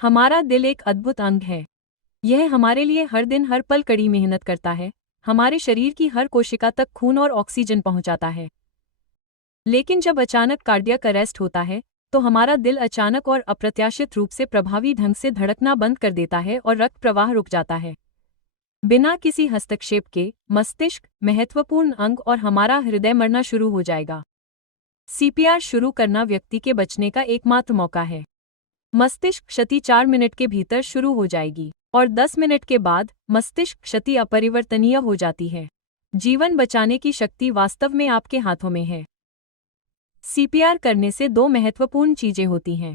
हमारा दिल एक अद्भुत अंग है। यह हमारे लिए हर दिन हर पल कड़ी मेहनत करता है, हमारे शरीर की हर कोशिका तक खून और ऑक्सीजन पहुंचाता है। लेकिन जब अचानक कार्डियक अरेस्ट होता है, तो हमारा दिल अचानक और अप्रत्याशित रूप से प्रभावी ढंग से धड़कना बंद कर देता है और रक्त प्रवाह रुक जाता है। बिना किसी हस्तक्षेप के मस्तिष्क, महत्वपूर्ण अंग और हमारा हृदय मरना शुरू हो जाएगा। सीपीआर शुरू करना व्यक्ति के बचने का एकमात्र मौका है। मस्तिष्क क्षति 4 मिनट के भीतर शुरू हो जाएगी और 10 मिनट के बाद मस्तिष्क क्षति अपरिवर्तनीय हो जाती है। जीवन बचाने की शक्ति वास्तव में आपके हाथों में है। सीपीआर करने से 2 महत्वपूर्ण चीजें होती हैं।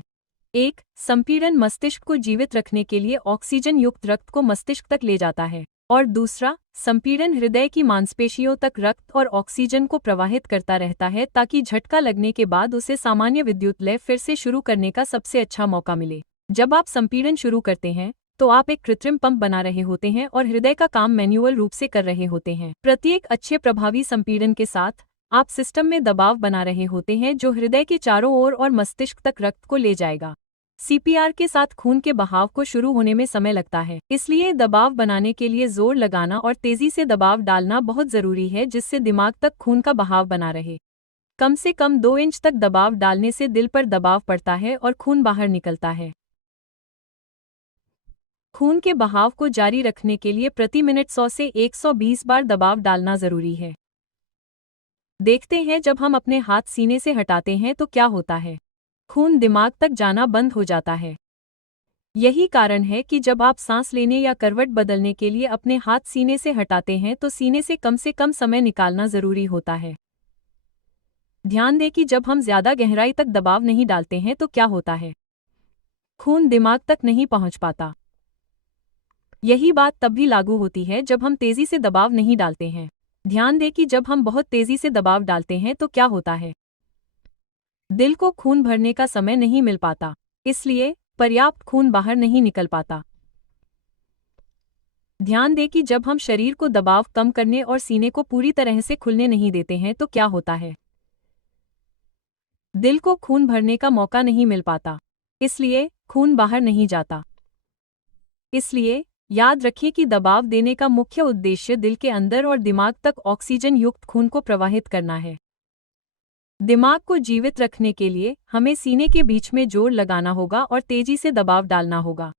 1. संपीड़न मस्तिष्क को जीवित रखने के लिए ऑक्सीजन युक्त रक्त को मस्तिष्क तक ले जाता है, और दूसरा, संपीड़न हृदय की मांसपेशियों तक रक्त और ऑक्सीजन को प्रवाहित करता रहता है ताकि झटका लगने के बाद उसे सामान्य विद्युत लय फिर से शुरू करने का सबसे अच्छा मौका मिले। जब आप संपीड़न शुरू करते हैं, तो आप एक कृत्रिम पंप बना रहे होते हैं और हृदय का काम मैन्युअल रूप से कर रहे होते हैं। प्रत्येक अच्छे प्रभावी संपीड़न के साथ आप सिस्टम में दबाव बना रहे होते हैं जो हृदय के चारों ओर और मस्तिष्क तक रक्त को ले जाएगा। सीपीआर के साथ खून के बहाव को शुरू होने में समय लगता है, इसलिए दबाव बनाने के लिए जोर लगाना और तेजी से दबाव डालना बहुत जरूरी है जिससे दिमाग तक खून का बहाव बना रहे। कम से कम 2 इंच तक दबाव डालने से दिल पर दबाव पड़ता है और खून बाहर निकलता है। खून के बहाव को जारी रखने के लिए प्रति मिनट 100 से 120 बार दबाव डालना जरूरी है। देखते हैं जब हम अपने हाथ सीने से हटाते हैं तो क्या होता है। खून दिमाग तक जाना बंद हो जाता है। यही कारण है कि जब आप सांस लेने या करवट बदलने के लिए अपने हाथ सीने से हटाते हैं तो सीने से कम समय निकालना जरूरी होता है। ध्यान दें कि जब हम ज्यादा गहराई तक दबाव नहीं डालते हैं तो क्या होता है। खून दिमाग तक नहीं पहुंच पाता। यही बात तब भी लागू होती है जब हम तेजी से दबाव नहीं डालते हैं। ध्यान दें कि जब हम बहुत तेजी से दबाव डालते हैं तो क्या होता है। दिल को खून भरने का समय नहीं मिल पाता, इसलिए पर्याप्त खून बाहर नहीं निकल पाता। ध्यान दें कि जब हम शरीर को दबाव कम करने और सीने को पूरी तरह से खुलने नहीं देते हैं तो क्या होता है। दिल को खून भरने का मौका नहीं मिल पाता, इसलिए खून बाहर नहीं जाता। इसलिए याद रखिए कि दबाव देने का मुख्य उद्देश्य दिल के अंदर और दिमाग तक ऑक्सीजन युक्त खून को प्रवाहित करना है। दिमाग को जीवित रखने के लिए हमें सीने के बीच में जोर लगाना होगा और तेजी से दबाव डालना होगा।